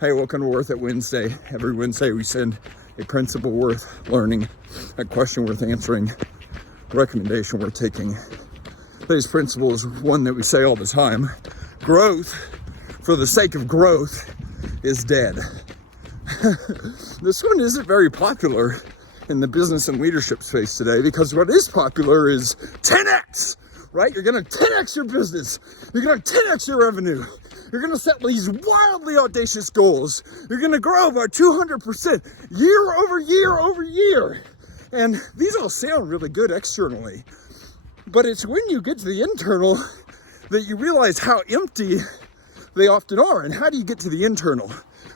Hey, welcome to Worth It Wednesday. Every Wednesday we send a principle worth learning, a question worth answering, a recommendation worth taking. Today's principle is one that we say all the time. Growth, for the sake of growth, is dead. This one isn't very popular in the business and leadership space today because what is popular is 10x, right? You're going to 10x your business. You're going to 10x your revenue. You're going to set these wildly audacious goals. You're going to grow by 200% year over year over year. And these all sound really good externally. But it's when you get to the internal that you realize how empty they often are. And how do you get to the internal?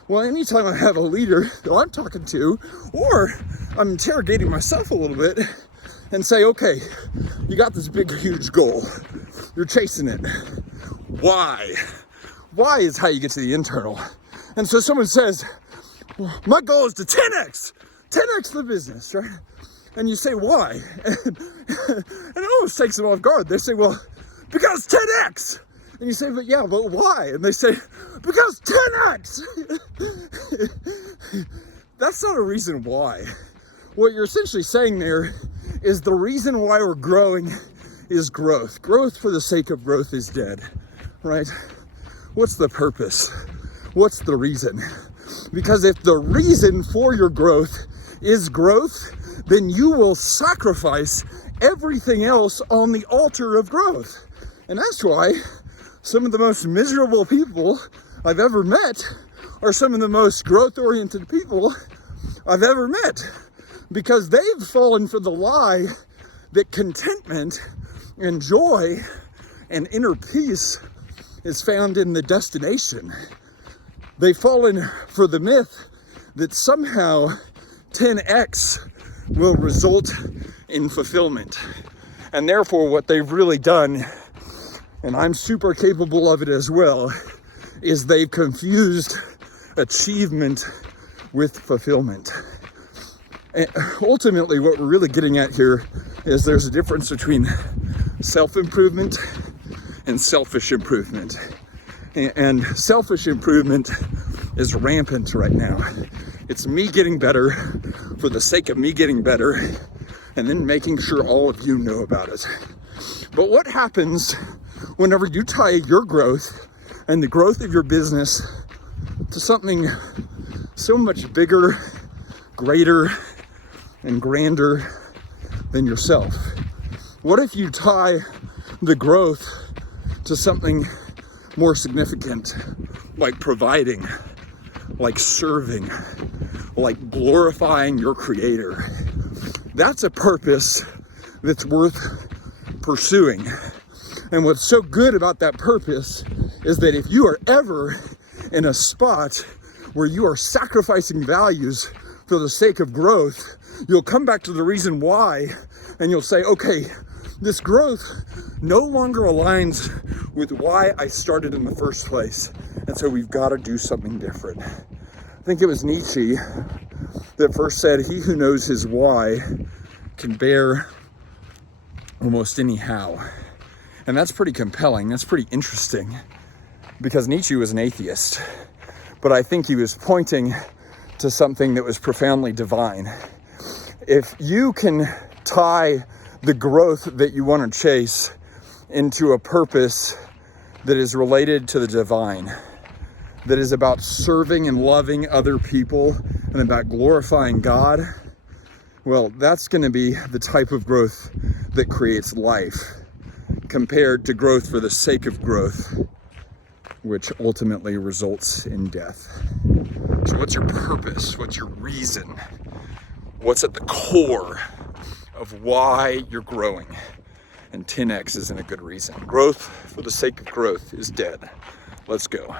Well, anytime I have a leader that I'm talking to, or I'm interrogating myself a little bit and say, okay, you got this big, huge goal. You're chasing it. Why? Why is how you get to the internal. And so someone says, my goal is to 10x the business, right? And you say, why? And it almost takes them off guard. They say, well, because 10x. And you say, but why? And they say, because 10x. That's not a reason why. What you're essentially saying there is the reason why we're growing is growth. Growth for the sake of growth is dead, right? What's the purpose? What's the reason? Because if the reason for your growth is growth, then you will sacrifice everything else on the altar of growth. And that's why some of the most miserable people I've ever met are some of the most growth-oriented people I've ever met. Because they've fallen for the lie that contentment and joy and inner peace is found in the destination. They've fallen for the myth that somehow 10x will result in fulfillment. And therefore what they've really done, and I'm super capable of it as well, is they've confused achievement with fulfillment. And ultimately what we're really getting at here is there's a difference between self-improvement and selfish improvement. And selfish improvement is rampant right now. It's me getting better for the sake of me getting better and then making sure all of you know about it. But what happens whenever you tie your growth and the growth of your business to something so much bigger, greater, and grander than yourself? What if you tie the growth to something more significant, like providing, like serving, like glorifying your creator? That's a purpose that's worth pursuing. And what's so good about that purpose is that if you are ever in a spot where you are sacrificing values for the sake of growth, you'll come back to the reason why, and you'll say, okay, this growth no longer aligns with why I started in the first place. And so we've got to do something different. I think it was Nietzsche that first said, he who knows his why can bear almost any how. And that's pretty compelling. That's pretty interesting because Nietzsche was an atheist. But I think he was pointing to something that was profoundly divine. If you can tie the growth that you want to chase into a purpose that is related to the divine, that is about serving and loving other people and about glorifying God, well, that's going to be the type of growth that creates life compared to growth for the sake of growth, which ultimately results in death. So what's your purpose? What's your reason? What's at the core of why you're growing? And 10x isn't a good reason. Growth for the sake of growth is dead. Let's go.